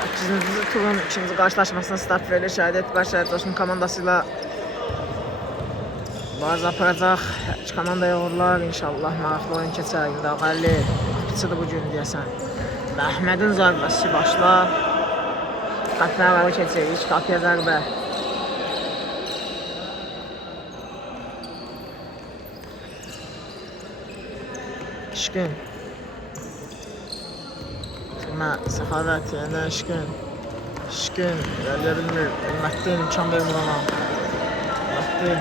8-ci turun ikinci qarşılaşmasına start verilir. Şəhid Etibar Şəhidcoşun komandasıyla mübarizə aparacaq. İki komandaya uğurlar. İnşallah maraqlı oyun keçər. İndi Ağali qapıçıdır bu gün deyəsən. Məhmədin zərbəsi başlar. Qapıya var keçir. İlk qapıya zərbə. İşkin. Səxavət, yenə İşkin. İşkin, irəliyə bilmir. Ümməddin imkan vermir ona. Ümməddin.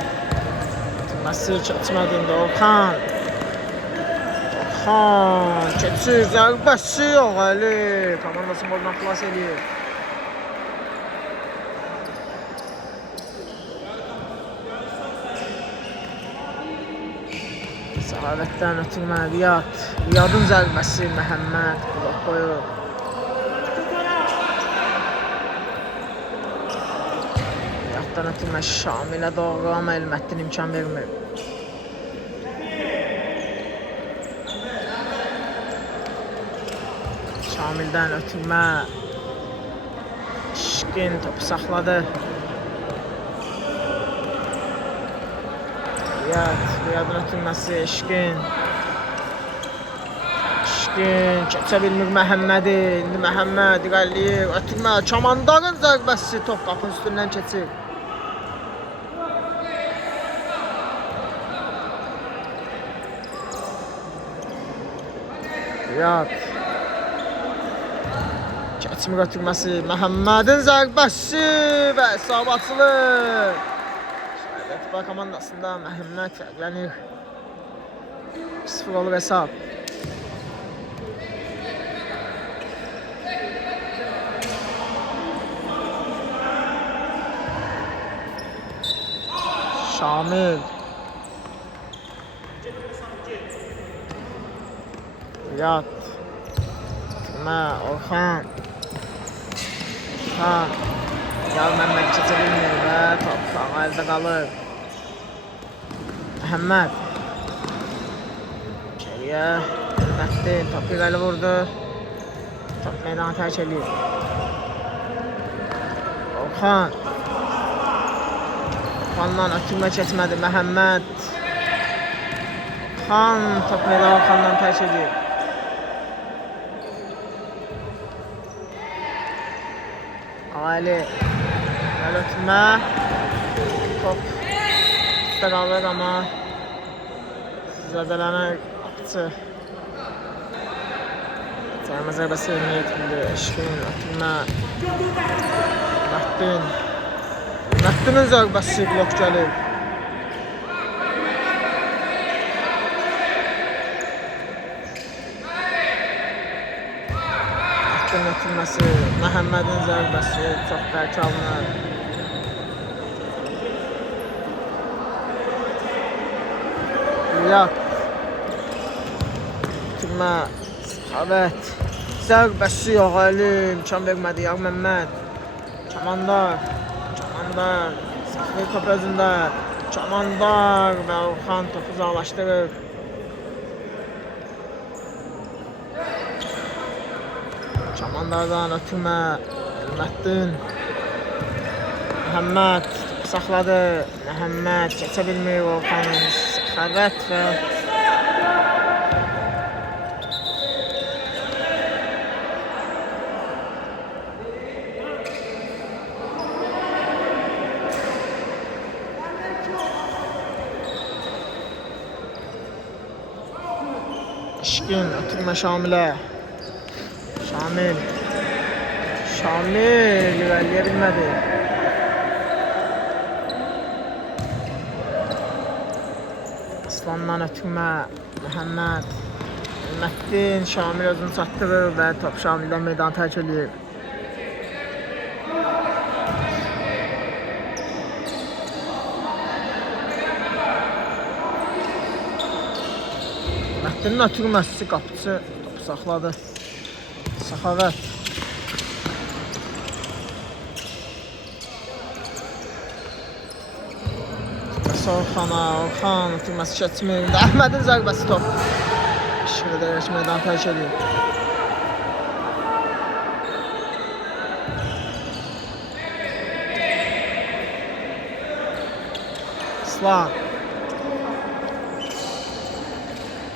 Tırması keçmədi indi Orxan. Orxan, keçir, zərbəsi Ağali. Komandası goldan xilas edir. Səxavətdən ötürmə, Riyad. Riyadın zərbəsi Məhəmməd. Blok qoyur. Riyaddan ötürmə Şamilə doğru ama Elməddin imkan vermir. Şamildən ötürmə. İşkin topu saxladı. Riyadın ötürməsi İşkin. İşkin keçə bilmir Məhəmmədi. İndi Məhəmməd irəliyir. Ötürmə Çamandarın zərbəsi top qapının üstündən keçir. Riyad. Keçmir ötürməsi Məhəmmədin zərbəsi və hesab açılır. Şəhid Etibar komandasında Məhəmməd fərqlənir. 0 olur hesab. Şamil. Riyad. Orxan. Riyad Məhəmməd keçə bilmir və top Ağali'də qalır. Məhəmməd. İçəriyə. Ümməddin topu irəli vurdu. Top meydanı tərk edir. Orxan. Orxandan ötürmə keçmədi Məhəmməd. Orxan top meydanı Orxandan tərk edir. Ağali. Gəl ötürmə. Top üstə qalır ama zədələnər qapıçı. Cərmə zərbəsi yerinə yetirildi. İşkin ötürmə. Ümməddin. Ümməddinin zərbəsi blok gəlir. Ümməddin ötürməsi. Məhəmmədin zərbəsi çox bərk alınır. Riyad. Ötürmə. Səxavət. Zərbəsi Ağali. İmkan vermədi Yağ Məmməd. Çamandar. Saxlayır top özündə. Çamandar və Orxan topu uzaqlaşdırır. Çamandardan ötürmə. Elməddin. Məhəmməd topu saxladı. Məhəmməd keçə bilmir Orxanın. Səxavət və İşkin ötürmə Şamilə. Şamil irəliyə bilmədi. Aslandan ötürmə Məhəmməd. Ümməddin Şamil özünü çatdırır və top Şamildən meydanı tərk edir. Ümməddinin ötürməsi qapıçı topu saxladı. Səxavət. Orxan ötürməsi keçmir. Əhmədin zərbəsi top. İşğil edərək meydanı tərk edir. Aslan.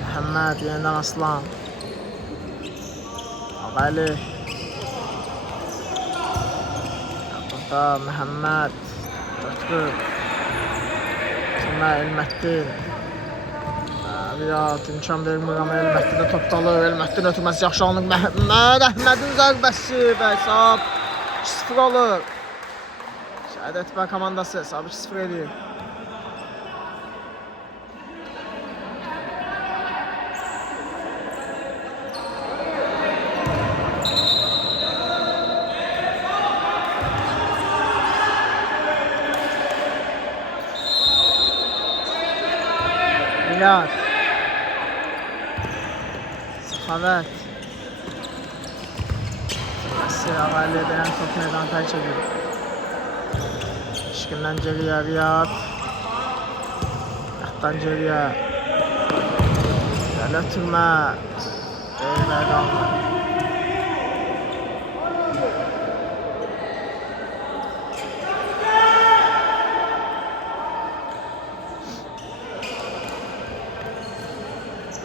Məhəmməd yenidən Aslan. Ağali. Burada Məhəmməd. Götürüb. Sonra Elməddin. Riyad imkan vermir amma Elməddin də top dalır. Elməddin ötürməsi yaxşı alınır. Məhəmməd Əhmədin zərbəsi və hesab 2-0 olur. Şəhid Etibar komandası hesabı 2-0 edir. Riyad. Səxavət. Məsih Ağali edən top meydan tərk edir. İşkindən geriyə Riyad. Yaxdan geriyə. Gəl ötürmə. Deyirlər qalmır.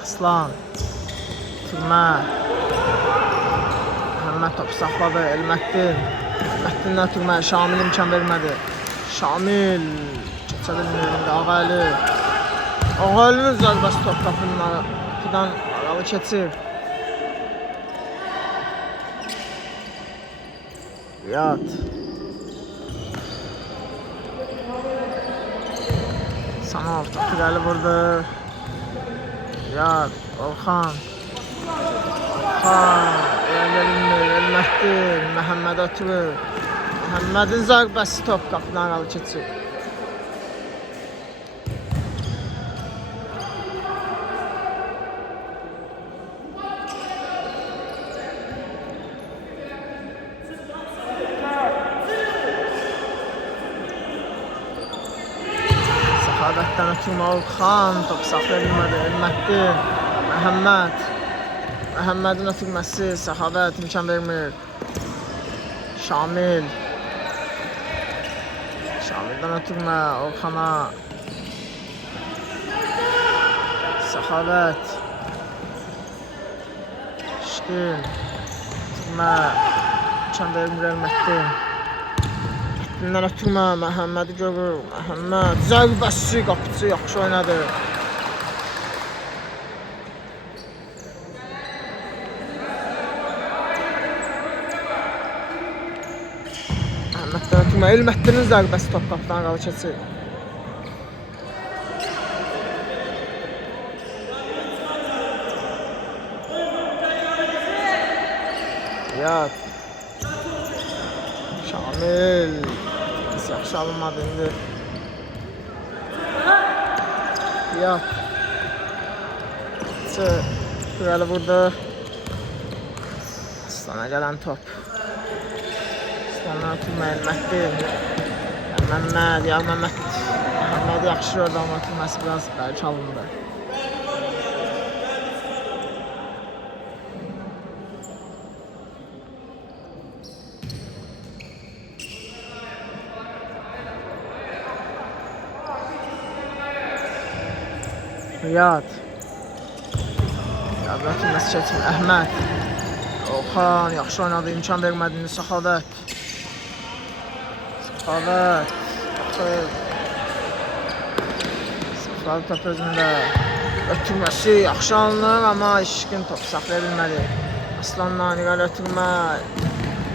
Aslan. Türmə. Məhəmməd topu saxladı. Elməddin. Elməddinlə Türmə. Şamil imkan vermədi. Şamil. Keçə bilmir. Ağali. Ağalinin zərbəsi top qapının aradan aralı keçir. Riyad. Sanov topu irəli vurdu. Riyad, Orxan. Orxan, Elməddin, Məhəmməd ötürür. Məhəmmədin zərbəsi top qapıdan aralı keçir. Səxavətdən ötürmə Orxan, top saxlaya bilmədi. Elməddin, Məhəmməd. Məhəmmədin ötürməsi, Səxavət imkan vermir. Şamil. Şamildən ötürmə Orxana. Səxavət. İşkin. Ötürmə. İmkan vermir Elməddin. Elməddindən ötürmə Məhəmmədi görür. Məhəmməd zərbəsi, qapıcı yaxşı oynadı. Məhəmməddən ötürmə Elməddinin zərbəsi top qapıdan aralı keçir. Riyad. Şamil. Yaxşı alınmadı indi. Riyad. Irəli vurdu. Aslana gələn top. Aslandan ötürmə Elməddin. Məhəmməd, Məhəmməd yaxşı gördü amma ötürməsi biraz bəlkə alındı. Riyad. Riyad ötürməsi keçmir. Əhməd. Orxan yaxşı oynadı, imkan vermədi. Səxavət. Səxavət. Səxavət top özündə. Ötürməsi yaxşı alınır amma İşkin top saxlaya bilmədi. Aslanla irəli ötürmə.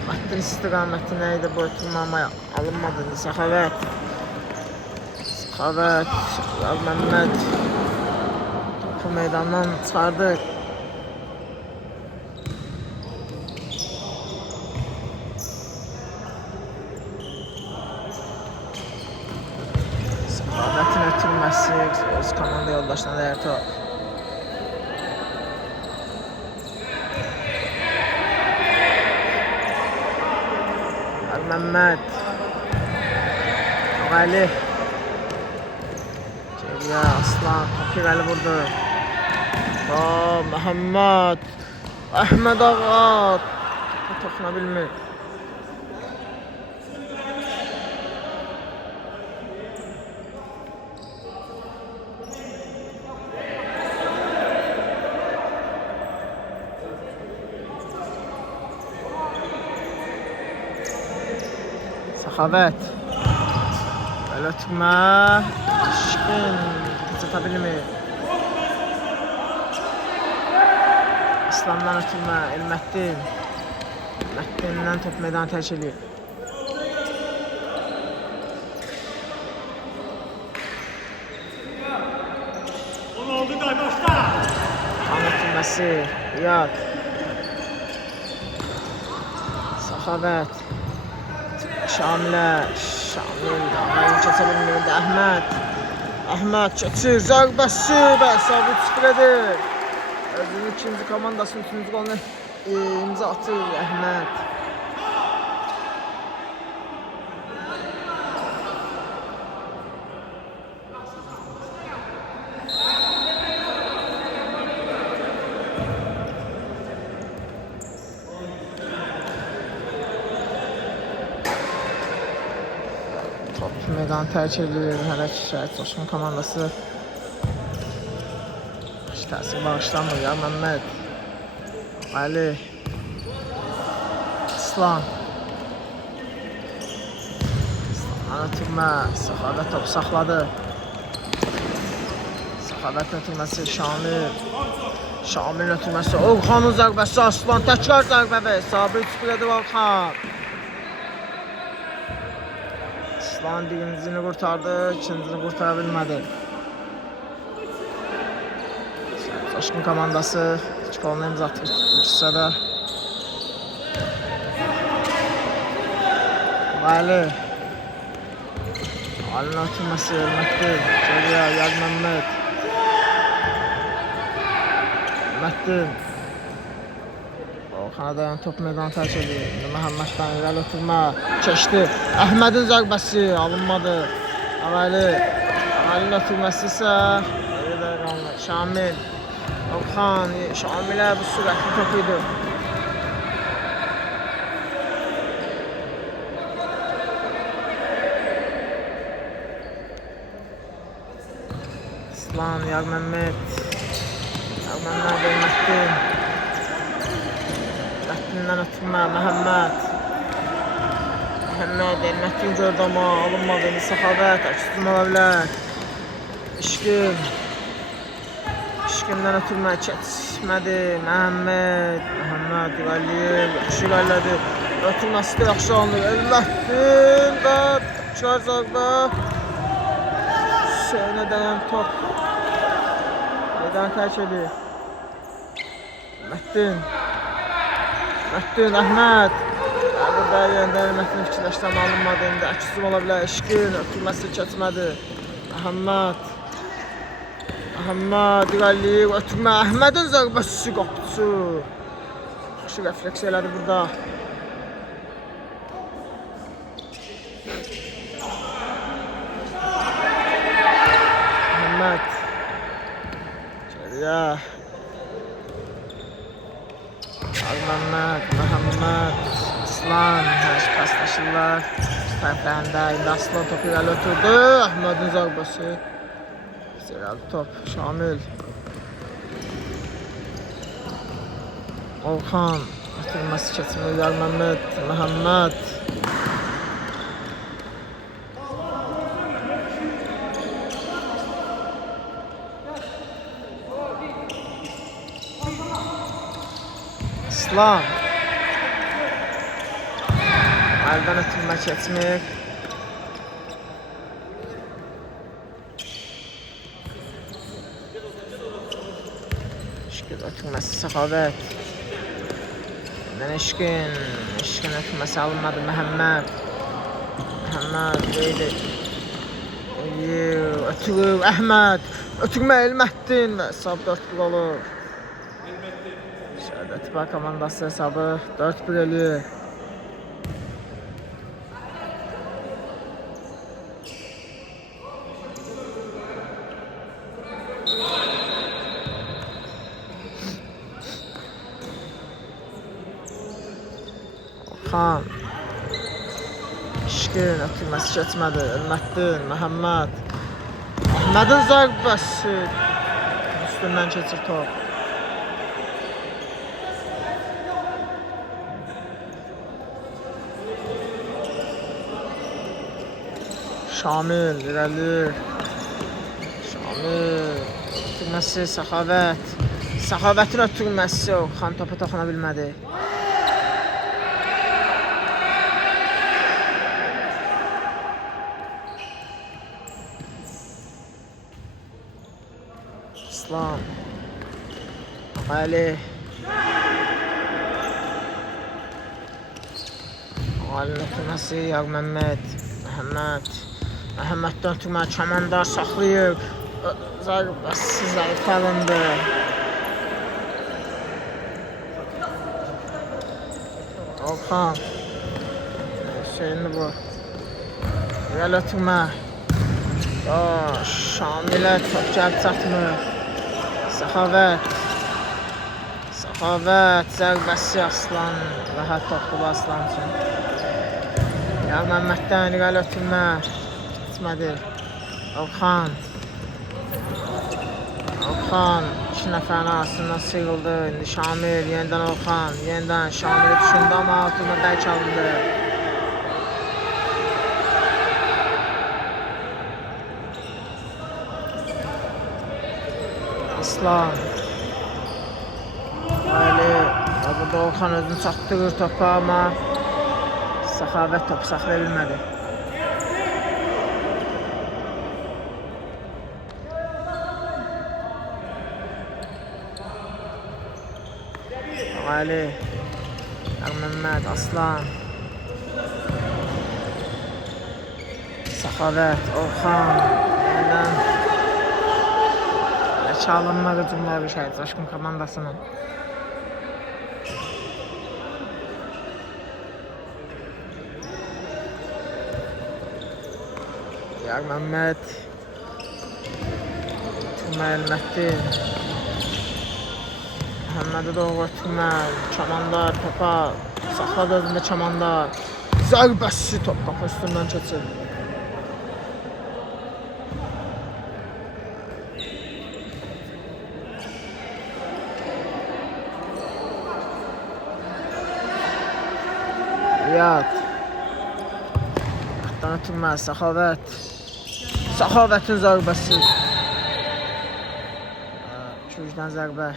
Məddin istiqaməti nə idi bu ötürmə amma alınmadı. Səxavət. Səxavət. Məhəmməd. Meydandan çıxardı. Səxavətin ötürməsi öz komanda yoldaşına dəyər top. Məhəmməd. Ağali. Geriyə Aslan topu irəli vurdu. Məhəmməd. Əhməd ağa. Toxuna bilmir. Səxavət. Belə ötürmə. Aşkın. Çata bilmir. İslamdan ötürmə. Elməddin. Elməddindən top meydanı tərk edir. Xan ötürməsi. Riyad. Səxavət. Şamilə. Şamil. Ağayın keçə bilmirdi. Əhməd. Əhməd keçir. Zərbəsi və sabit sıfırədir. Özünün ikinci komandasının üçüncü golunu imza atır Əhməd. Top meydanı tərk edir. Hələ ki Şəhid Coşqun komandası təsir bağışlamır. Ya Məmməd. Ali. İslam. İslamdan ötürmə. Səxavət topu saxladı. Səxavət ötürməsi Şamil. Şamil ötürməsi Orxanın zərbəsi Aslan. Təkrar zərbə və sabit sıfırədir Orxan. Aslan birincini qurtardı, ikincini qurtara bilmədi. Coşqun komandası üç golunu imza atır hissədə. Ali. Ali'nin ötürməsi Elmətdir. Geriyə Yaz Məmməd. Elmətdir. Orxana dayan top meydanı tərk edir. Məhəmməddən irəli ötürmə. Keçdi. Əhmədin zərbəsi alınmadı. Ali. Ali'nin ötürməsi isə Şamil. Orxan, Şamilə bu sürətli topuydu. İslam, Yar Məmməd. Yar Məmməd Elmətdin. Elmətdindən ötürmə, Məhəmməd. Məhəmməd, Elmətdin gördü amma alınmadı. Səxavət, əksizm ola bilər. İşkin. İşkindən ötürmə keçmədi. Məhəmməd İvəliyev yaxşı ilerlədi. Ötürməsi də yaxşı alınır. Elmətdin və çıxar zərbə. Hüseynə dəyən top. Meydanı tərk edir. Elmətdin. Elmətdin, Əhməd. Burada yəndə Elmətdin fikirləşdən alınmadı. İndi əksizm ola bilər. İşkin ötürməsi keçmədi. Məhəmməd. Məhəmməd İvəliyev ötürmə. Əhmədin zərbəsi qapıcı. Yaxşı refleks elədi burada. Məhəmməd. Geriyə. Məhəmməd. Aslan. Həş paslaşırlar. Tərəflərində indi Aslan topu irəli ötürdü. Əhmədin zərbəsi. Zərəli top. Şamil. Orxan. Ötürməsi keçmir. Yar Məmməd. Məhəmməd. İslam. Əldən ötürmə keçmir. Ötürməsi Səxavət. İşkin ötürməsi alınmadı. Məhəmməd deyildi. Ötürür Əhməd. Ötürmə Elmətdin və hesab 4-1 olur. Şəhid Ətibə komandası hesabı 4-1 eləyir. Orxan. İşkin ötürməsi keçmədi. Elmətdin, Məhəmməd. Əhmədin zərbəsi. Üstündən keçir top. Şamil irəlir. Şamil ötürməsi Səxavət. Səxavətin ötürməsi Orxan topa toxuna bilmədi. Aslan Ali Ali'nin ötürməsi Yağ Məhəmməd Məhəmməddən ötürmə Kəməndar saxlayır. Zərbəsi zərif alındı. Orxan Hüseyinli bu. Irəli ötürmə. Şamilə top gəlib çatmır. Səxavət zərbəsi Aslan. Rahat toplu Aslan üçün. Yağ Məhəmməddən irəli ötürmə. Gitmədi. Orxan iki nəfərin arasından sıyrıldı. İndi Şamil, yenidən Orxan, yenidən Şamil'i düşündü ama altında bəlkə alındı. Aslan Ali burada Orxan özünü çatdırır topa ama Səxavət topu saxlaya bilmədi. Ali Məhəmməd Aslan Səxavət Orxan yenidən çalınma hücumları bir şey Coşkun komandasının. Yağ Məhəmməd Tümə Elmətdin Məhəmmədə doğru ötürmə, Kəməndar topa, saxladı özündə Kəməndar. Zərbəsi top qapı üstündən keçir. Riyad Qatdan ötürmə, Səxavətin zərbəsi. Kücdən zərbə.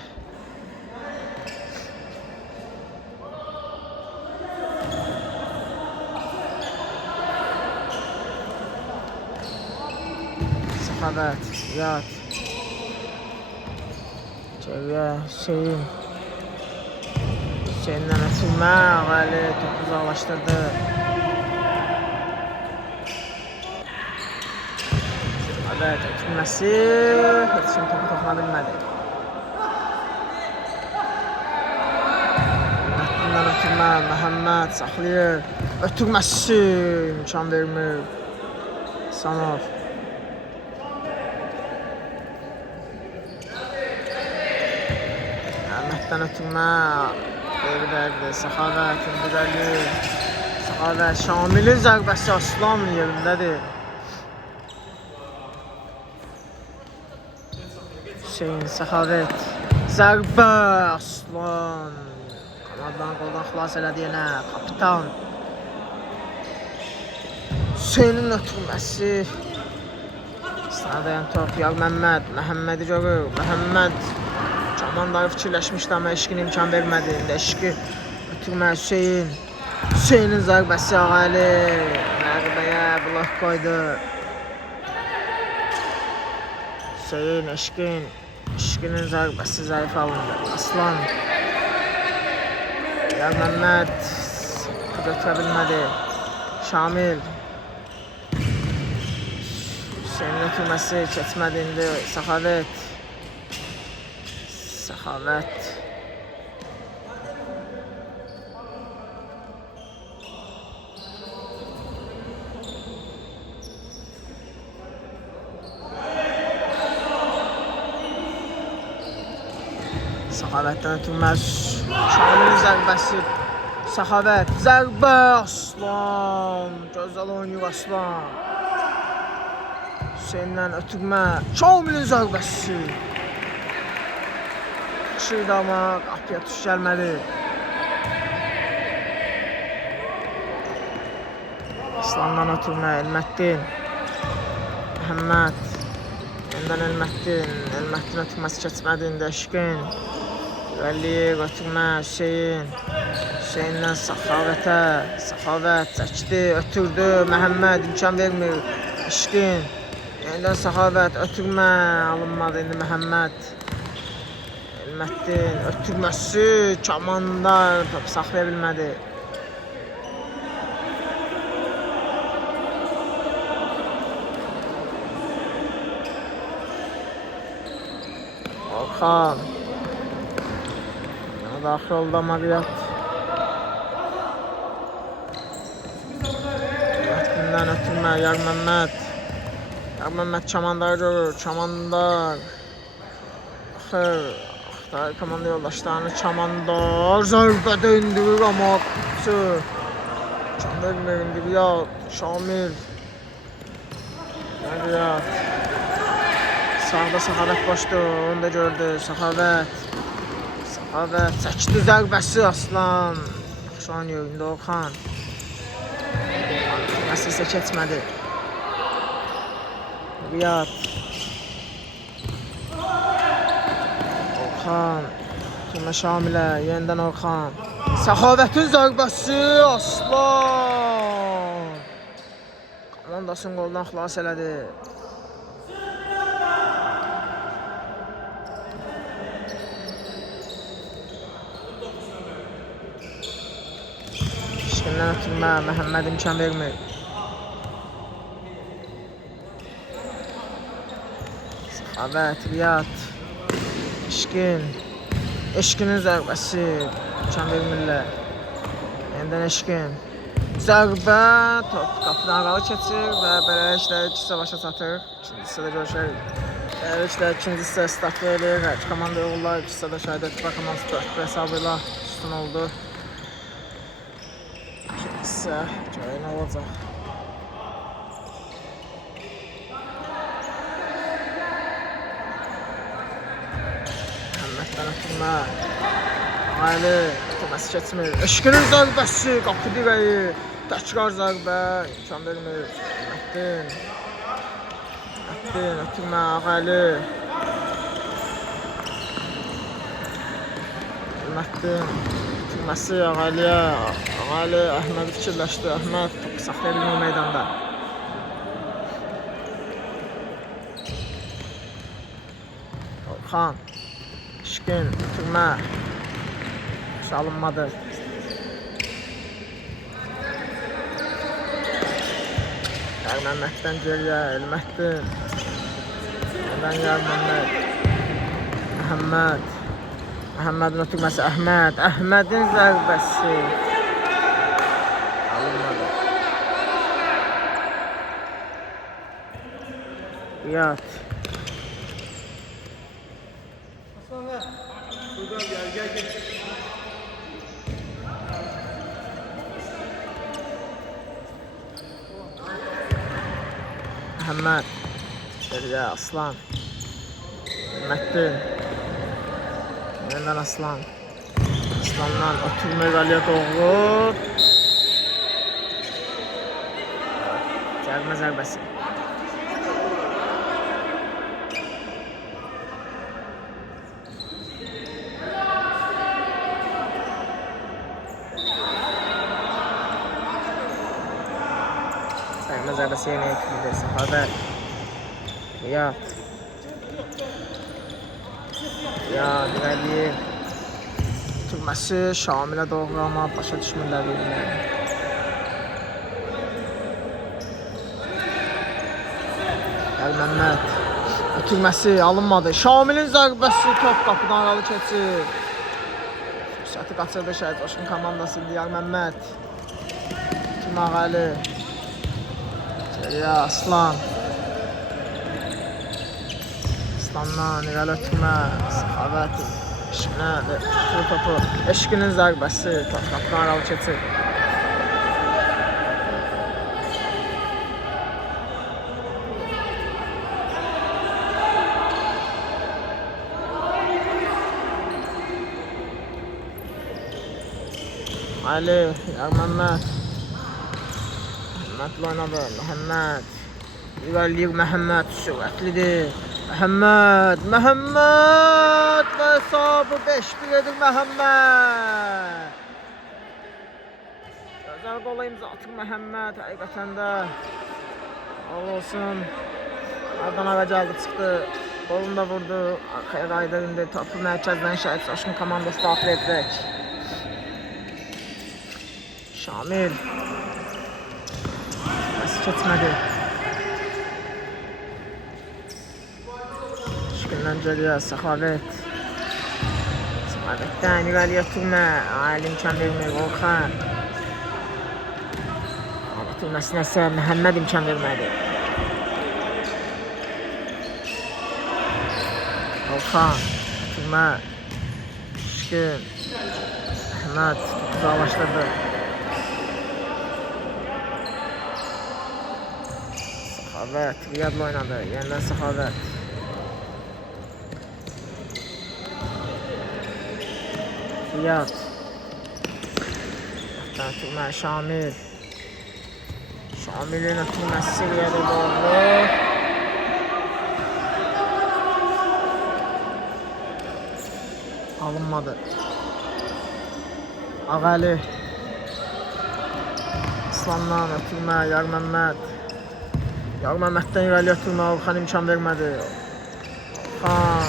Səxavət, Riyad Geriyə Hüseyin'dən ötürmə, Ali topu uzaqlaşdırdı. Səxavət ötürməsi, heç kim topu toxuna bilmədi. Məhəmməddən ötürmə, Məhəmməd saxlayır. Ötürməsi imkan vermir. Sanov Məhəmməddən ötürmə verdi. Səxavət indirəli. Səxavət Şamilin zərbəsi Aslanın yerindədir. Hüseyin Səxavət zərbə Aslan. Kanaddan qoldan xilas elədi yenə kapitan. Hüseynin ötürməsi. Sıradayan top Yağ Məhəmmədi görür. Məhəmməd Kəməndar fikirləşmişdi ama Eşqin imkan vermədi. İndi Eşqi ötürmə Hüseynin zərbəsi Ali Məğbəyə blok qoydu. Hüseyin Eşqinin zərbəsi zəif alındı. Aslan Yağ Məhəmməd götürə bilmədi. Şamil Hüseynin ötürməsi keçmədi indi. Səxavət Səxavətdən ötürməz. Şamilin zərbəsi. Səxavət zərbə Aslan. Gözəl oynuyor Aslan. Hüseyin'dən ötürmə. Şamilin zərbəsi. Şırdı ama qapıya tuş gəlmədi. Aslandan ötürmə Elmətdin. Məhəmməd. Yeniden Elmətdin. Elmətdin ötürməsi keçmədi indi Eşqin. Vəliyev ötürmə Hüseyin. Hüseyindən Səxavətə. Səxavət çəkdi, ötürdü. Məhəmməd imkan vermir. Eşqin. Yeniden Səxavət ötürmə alınmadı indi Məhəmməd. Elmətdin ötürməsi Kamanda topu saxlaya bilmədi. Orxan. Yana daxil oldu Amariyyat. Elmətdindən ötürmə Yar Məmməd. Yar Məmməd Kamandarı görür. Kamandar. Axır. Axtar komanda yoldaşlarını Kamandar. Zərbədə indirir amma atçı. Can vermir indi Riyad. Şamil. Riyad. Sağda Səxavət başdı. Onu da gördü. Səxavət. Səxavət çəkdi zərbəsi Aslan. Yaxşı oynayır indi Orxan. Nəsə isə keçmədi. Riyad. Orxan. Tümə Şamilə. Yenidən Orxan. Səxavətin zərbəsi Aslan. Komandasını qoldan xilas elədi. Eşqindən ötürmə Məhəmməd imkan vermir. Səxavət, Riyad. Eşqin. Eşqinin zərbəsi. İmkan vermirlər. Yeniden Eşqin. Zərbə. Top qapıdan aralı keçir və beləliklə iki hissə başa çatır. İkinci hissədə görüşərik. Beləliklə ikinci hissə start verilir. Hər iki komanda uğurlar. İki hissədə Şəhid İttifaq komandası 4 hesabıyla üstün oldu. İkinci hissə görək nə olacaq. Məhəmməddən ötürmə. Aylı ötürməsi keçmir. Eşqinin zərbəsi qapı dirəyi. Təkrar zərbə imkan vermir. Məhəmməddən. Məhəmməddən ötürmə Ağaylı. Məhəmməddən ötürməsi Ağaylıya. Ağaylı Əhmədi fikirləşdi. Əhməd topu saxlaya bilmir meydanda. Orxan. Eşqin ötürmə. Alınmadı. Yar Məmməddən geriyə Elmətdin. Yeniden Yar Məmməd. Məhəmməd. Məhəmmədin ötürməsi Əhməd. Əhmədin zərbəsi. Alınmadı. Riyad. Məhəmməd. Geriyə Aslan. Məhəmməddin. Yeniden Aslan. Aslandan ötürmə irəliyə doğru. Cərimə zərbəsi. Cərimə zərbəsi yenə yetirildi. Səxavət. Riyad. Riyad Vəliyev. Ötürməsi Şamilə doğru amma başa düşmürlər birbirlərini. Yar Məmməd. Ötürməsi alınmadı. Şamilin zərbəsi top qapıdan aralı keçir. Fürsəti qaçırdı Şəhid Coşqun komandası. Yar Məmməd. Ötürmə Ağaylı. Geriyə Aslan. Aslandan irəli ötürmə. Səxavət. Eşqinə tutduğu topu. Eşqinin zərbəsi top qapıdan aralı keçir. Ali, Yar Məmməd. Məhəmmədlə oynadı. Məhəmməd. İlerleyir Məhəmməd, sürətlidir. Məhəmməd və hesabı 5-1 edir Məhəmməd. Gözəl qola imza atır Məhəmməd, həqiqətən də. Olsun. Aradan ara gəldi, çıxdı. Qolunu da vurdu, arxaya qayıdır indi. Topu mərkəzdən Şəhid Coşqun komandası daxil edəcək. Şamil. Bəs keçmədi. Şükürdən geriyə Səxavət. Səxavətdən irəliyə Türmə. Ali imkan vermir Orxan. Türməsinə isə Məhəmməd imkan vermədi. Orxan, Türmə, Şükür, Əhməd uzaqlaşdırdı. Səxavət, Riyadla oynadı, yenidən Səxavət. Riyad. Türmə, Şamil. Şamil'in atılması Riyad'a doğru. Alınmadı. Ağali. İslamdan ötürmə, Yar Məmməd. Yar Məmməddən irəli ötürmə, Orxan imkan vermədi. Orxan.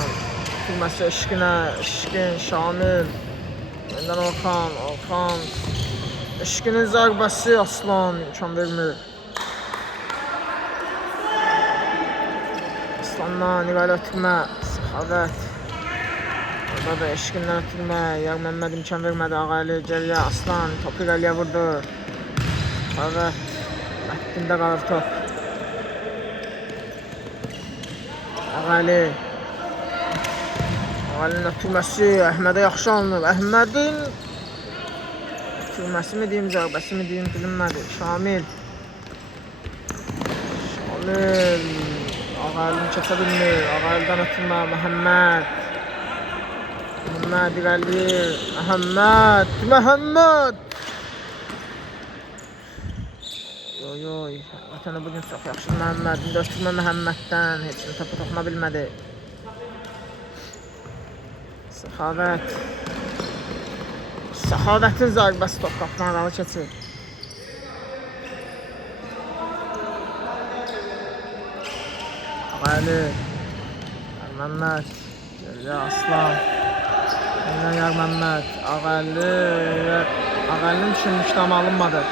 Ötürməsi Eşqinə, Eşqin, Şamil. Yeniden Orxan, Orxan. Eşqinin zərbəsi Aslan imkan vermir. Aslandan irəli ötürmə, Səxavət. Orada da Eşqindən ötürmə, Yar Məmməd imkan vermədi. Ağali geriyə, Aslan topu irəliyə vurdu. Səxavət, Məhdində qalır top. Ağali. Ağalinin ötürməsi Əhmədə yaxşı alınır. Əhmədin ötürməsi mi deyim, zərbəsi mi deyim bilinmədi. Şamil. Şamil. Ağalini keçə bilmir. Ağalidən ötürmə, Məhəmməd. Məhəmməd irəliyir. Məhəmməd. Məhəmməd. Yoy. Vətəni bugün çox yaxşı Məhəmməd. İndi ötürmə Məhəmməddən. Heç kimi topu toxuna bilmədi. Səxavət. Səxavətin zərbəsi top qapıdan aralı keçir. Ağali. Yar Məmməd. Geriyə Aslan. Yeniden Yar Məmməd. Ağali. Ağalinin düşünmüşdə amma alınmadı.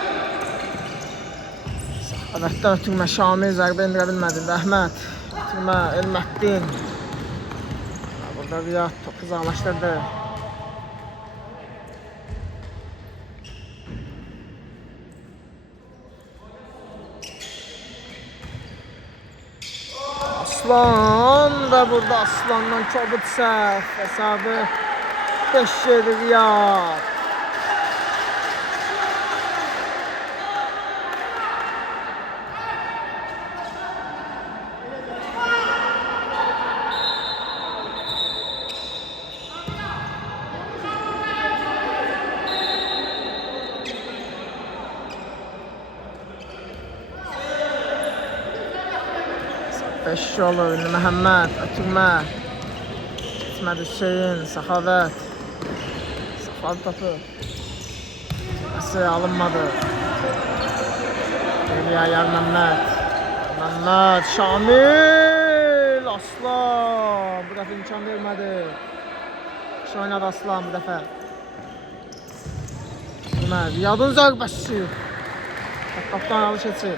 Səxavətdən ötürmə Şamil zərbə indirə bilmədi. Əhməd. Ötürmə Elməddin. Burada Riyad topu uzaqlaşdırdı. Aslan da burada Aslandan kobud səhv. Hesabı 5-7 Riyad. Beş olur. İndi Məhəmməd, ötürmə. Keçmədi Hüseyin, Səxavət. Səxavət topu. Nəsi alınmadı. Geriyə Yar Məmməd. Məmməd, Şamil, Aslan. Bu dəfə imkan vermədi. Şu oynadı Aslan bu dəfə. Riyadın zərbəsi. Qapdan alı keçir.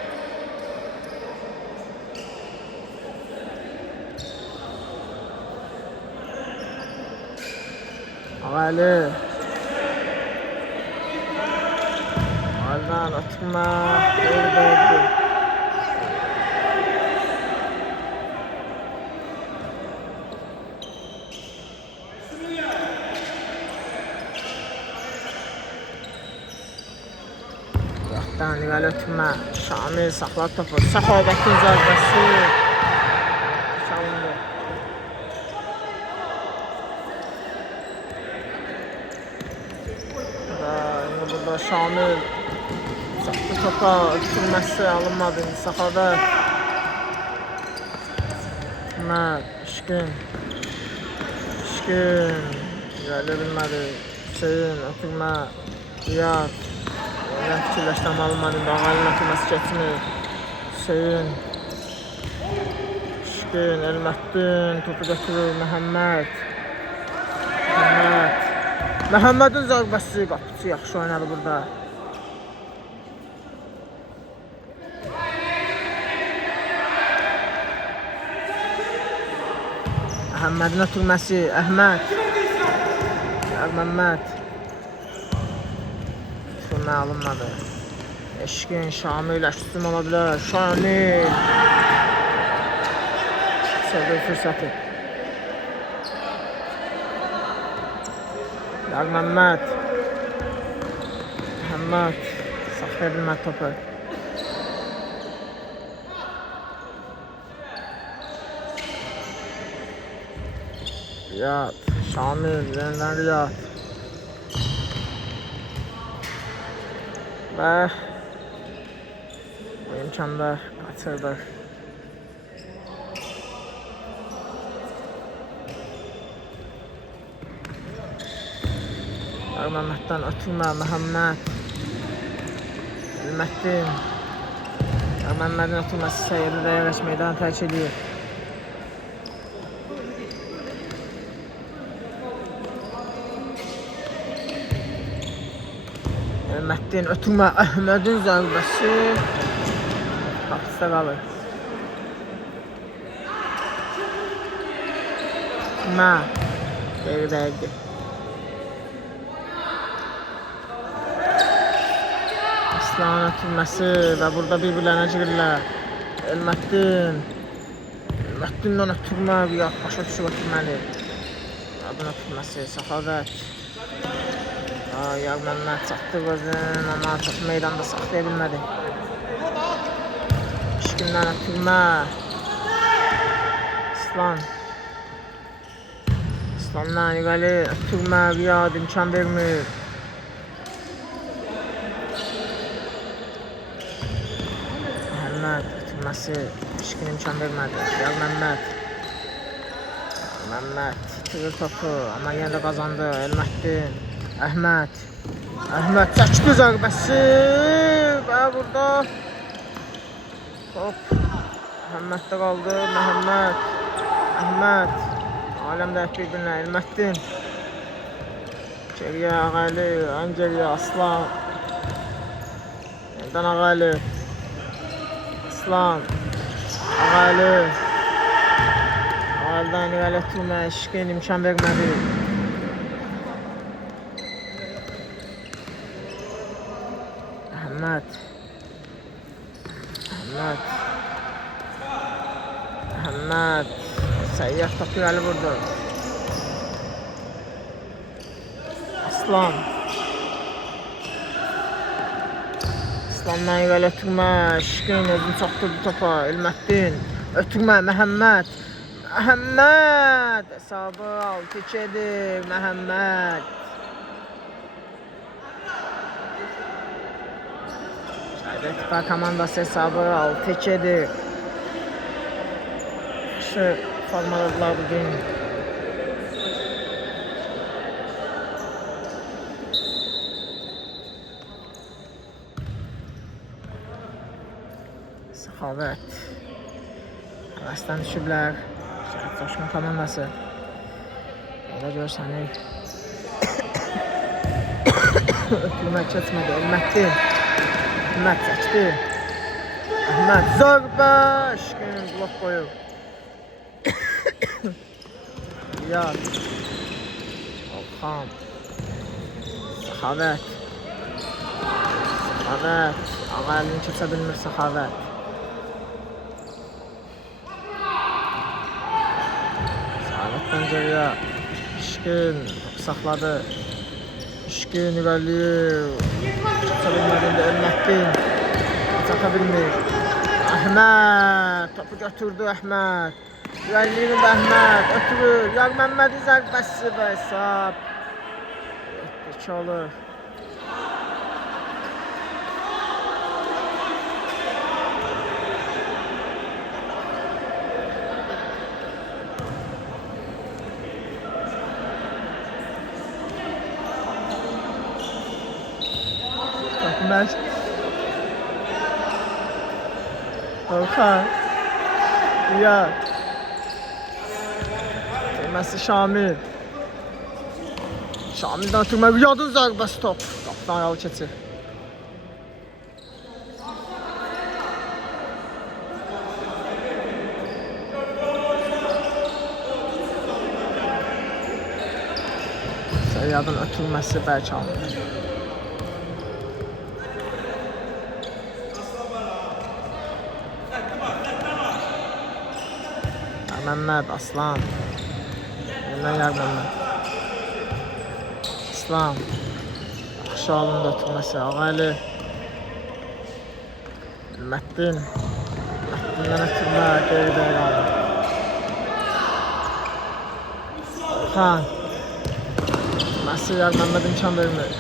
Ağali. Ağalidən ötürmə. Deyildi. Yaxdan irəli ötürmə. Şamil saxlar topu. Səxavətin zərbəsi. Çalındı. Burada Şamil çaktı topa, ötürməsi alınmadı. Səxavət. Əhməd, Şükün. Şükün. Gələ bilmədi. Hüseyin, ötürmə. Riyad. Mən fikirləşdən alınmadım. Ağalın ötürməsi keçmir. Hüseyin. Şükün, Elməddin. Topu götürür. Məhəmməd. Məhəmməd. Məhəmmədin zərbəsi. Qapıcı yaxşı oynadı burada. Məhəmmədin ötürməsi. Əhməd. Məhəmməd. Şuna alınmadı. Eşkin, Şamil, əşüstüm ola bilər. Şamil. Sevdiği fürsəti. Məhəmməd. Məhəmməd. Saxlaya bilmədi topu. Riyad. Şamil. Yenidən Riyad. Və bu imkanda qaçırdıq. Məhəmməddən ötürmə. Məhəmməd. Elməddin. Məhəmmədin ötürməsi Səyyədə Dəyərəş meydanı tərk edir. Elməddin ötürmə. Əhmədin zərbəsi qapısda qalır. Ötürmə. Geri dəyirdi. Aslan ötürməsi və burada bir-birlərinə girirlər. Elməddin. Elməddinlə ötürmə. Riyad başa düşüb ötürməli. Riyadın ötürməsi. Səxavət. Yar Məmməd çatdı gözün, amma topu meydanda saxlaya bilmədi. İşkindən ötürmə. İslan. İslandan irəli ötürmə. Riyad imkan vermir. Məhəmməd ötürməsi. İşkin imkan vermədi. Yar Məmməd. Məmməd itirir topu, amma yenə də qazandı. Elməddin. Əhməd. Əhməd çəkdi zərbəsi və burada top Məhəmməddə qaldı. Məhəmməd. Əhməd. Aləmdə bir-birinə. Elməddin. Geriyə Ağaylı. Ən geriyə Aslan. Yeniden Ağaylı. Aslan. Ağaylı. Ağaylıdan irəli ötürmə. Şişkin imkan vermədi. Əhməd. Əhməd. Əhməd. Səyyah topu irəli vurdu. Aslan. Aslandan irəli ötürmə. Şişkin özünü çatdırdı topa. Elməddin. Ötürmə. Məhəmməd. Məhəmməd. Hesabı 6-2'dir. Məhəmməd. Etba komandası hesabı 6-2'dir. Şu formaladılar bugün. Səxavət. Həvəsdən düşüblər. Şəhət Coşqun komandası. Elə görsənik. Ötürmə keçmədi. Elməddin. Əhməd çəkdi. Əhməd zərbə. Şişkin blok qoyub. Riyad. Olxan. Səxavət. Səxavət. Ağayəlini keçə bilmir Səxavət. Səxavətdən geriyə. Şişkin saxladı. Şişkin irəliyir. Çata bilmədiyində Elməddin. Çata bilmir. Əhməd. Topu götürdü Əhməd. İrəliyirində Əhməd. Ötürür. Yar Məmmədin zərbəsi və hesab 7-2 olur. Məhəmməd. Orxan. Riyad. Ötürməsi Şamil. Şamildən ötürmə Riyadın zərbəsi top. Qapıdan ayağı keçir. Riyadın ötürməsi bəlkə alınır. Məhəmməd, Aslan. Yeniden yer Məhəmməd. Aslan. Yaxşı alındı ötürməsi. Ağaylı. Ülməddin. Ülməddindən ötürmə. Qeyri alınır. Orxan. Ötürməsi yer Məhəmməd imkan vermir.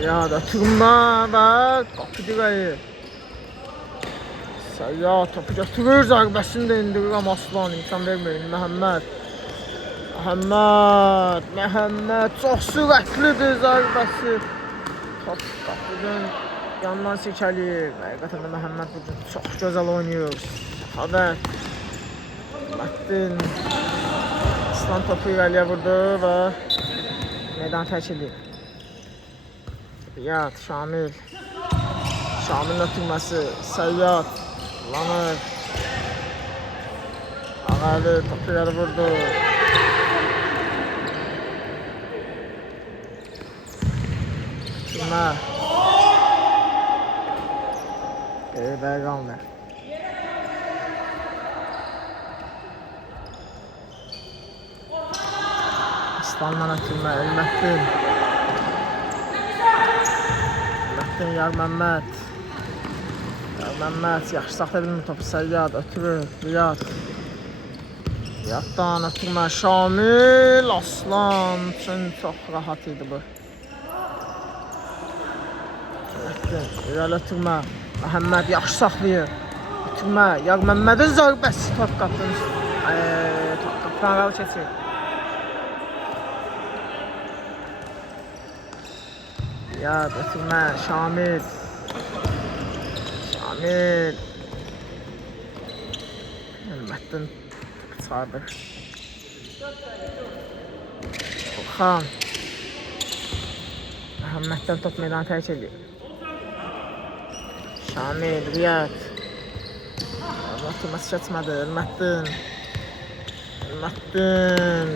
Ya da ötürmə və qapı dirəyi. Səyyad topu götürür, zərbəsini də indirirəm Aslan, imkan vermir. Məhəmməd. Məhəmməd çox sürətlidir zərbəsi. Top qapıdan yandan silkəliyir. Həqiqətən də Məhəmməd bugün çox gözəl oynayır. Xəbər. Ülməddin. Aslan topu irəliyə vurdu və meydan tərk edir. Riyad, Şamil. Şamilin ötürməsi. Səyyad. Kullanır. Ağaylı topu irəli vurdu. Ötürmə. Qeyri qaldı. Aslandan ötürmə. Ülməddin. Yar Məhəmməd. Yar Məhəmməd yaxşı saxlaya bilmir topu. Səyyad ötürür. Riyad. Riyaddan ötürmə. Şamil. Aslan üçün çox rahat idi bu. İrəli ötürmə. Məhəmməd yaxşı saxlayır. Ötürmə. Yar Məhəmmədin zərbəsi top qapının qapıdan aralı keçir. Riyad ötürmə. Şamil. Şamil. Ülməddin çıxardır. Orxan. Məhəmməddən top meydanı tərk edir. Şamil, Riyad. Ötürməsi keçmədi. Ülməddin. Ülməddin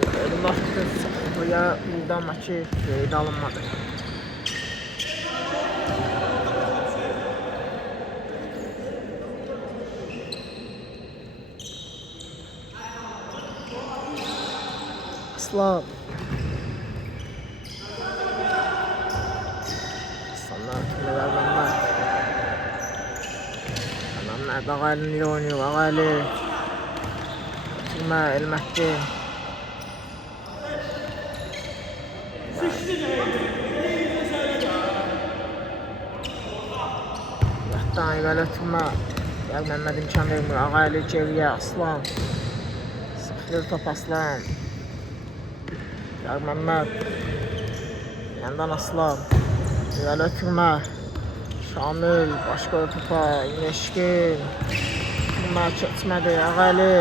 saxlaya bildi amma ki qeydə alınmadı. Aslan. Aslanlar ötürmələr Məhəmməd. Məhəmməd Ağaylı ilə oynuyor. Ağaylı. Ötürmə Ülməddin. Riyaddan irəli ötürmə. Yar Məhəmməd imkan vermir. Ağaylı geriyə. Aslan. Saxlayır top Aslan. Yar Məhəmməd. Yandan Aslan. İrəli ötürmə. Şamil. Başqa topa. İneşkin. Ötürmə keçmədi. Ağaylı.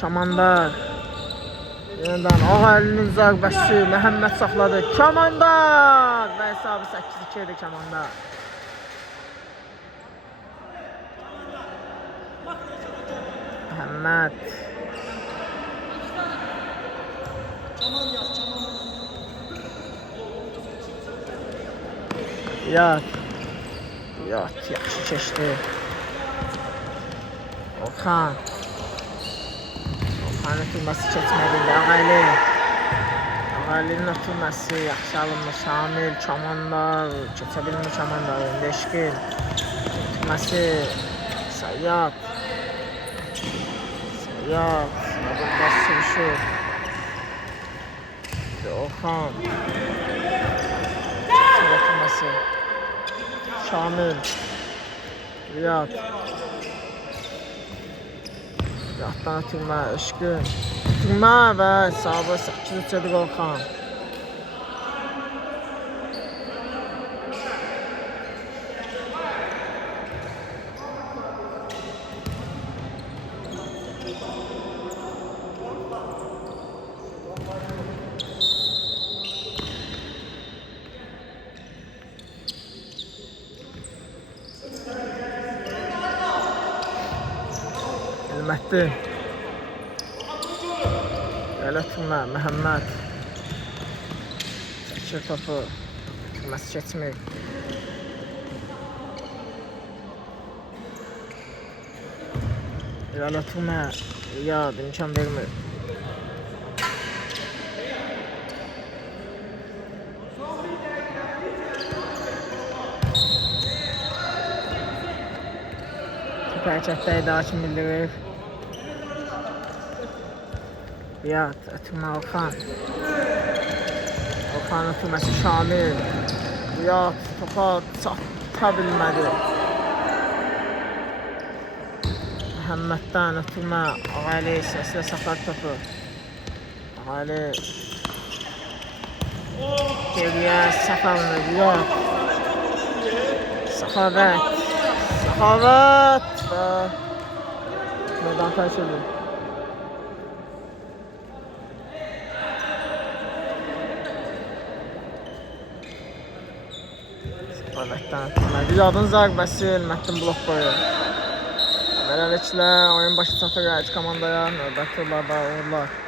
Kamandar. Yeniden Ağaylı'nın zərbəsi. Məhəmməd saxladı. Kamandar. Və hesabı 8-2 idi Kamandar. Məhəmməd. Riyad. Riyad yaxşı keçdi. Orxan. Orxanın ötürməsi keçmədi. Ağaylı. Ağaylı'nın ötürməsi yaxşı alınmış. Şamil, Kamandar. Keçə bilmir Kamandar. Eşkin. Ötürməsi. Səyyad. Səyyad. Burada sürüşür. Orxan. Ötürməsi. Şamil. Riyad. Yatdan ötürmə, Öşkün. Ötürmə və hesabı 8-3-dədir Orxan. Elmətli. Ötürmə, Məhəmməd. Çəkir topu. Ötürməsi keçmir. Ötürmə. Riyad imkan vermir. Top hərəkətdə idi, hakim bildirir. Riyad, ötürmə Orxan. Orxan ötürməsi Şamil. Riyad topa çata bilmədi. Məhəmməddən ötürmə Ağaylı səslə saxlar topu. Ağaylı geriyə Səfəvli, Riyad. Səxavət. Səxavət və meydan tərk edir. Riyadın zərbəsi Elməttin blok qoyur. Beləliklə oyun başı çatır komandaya, növbəti turlarda uğurlar.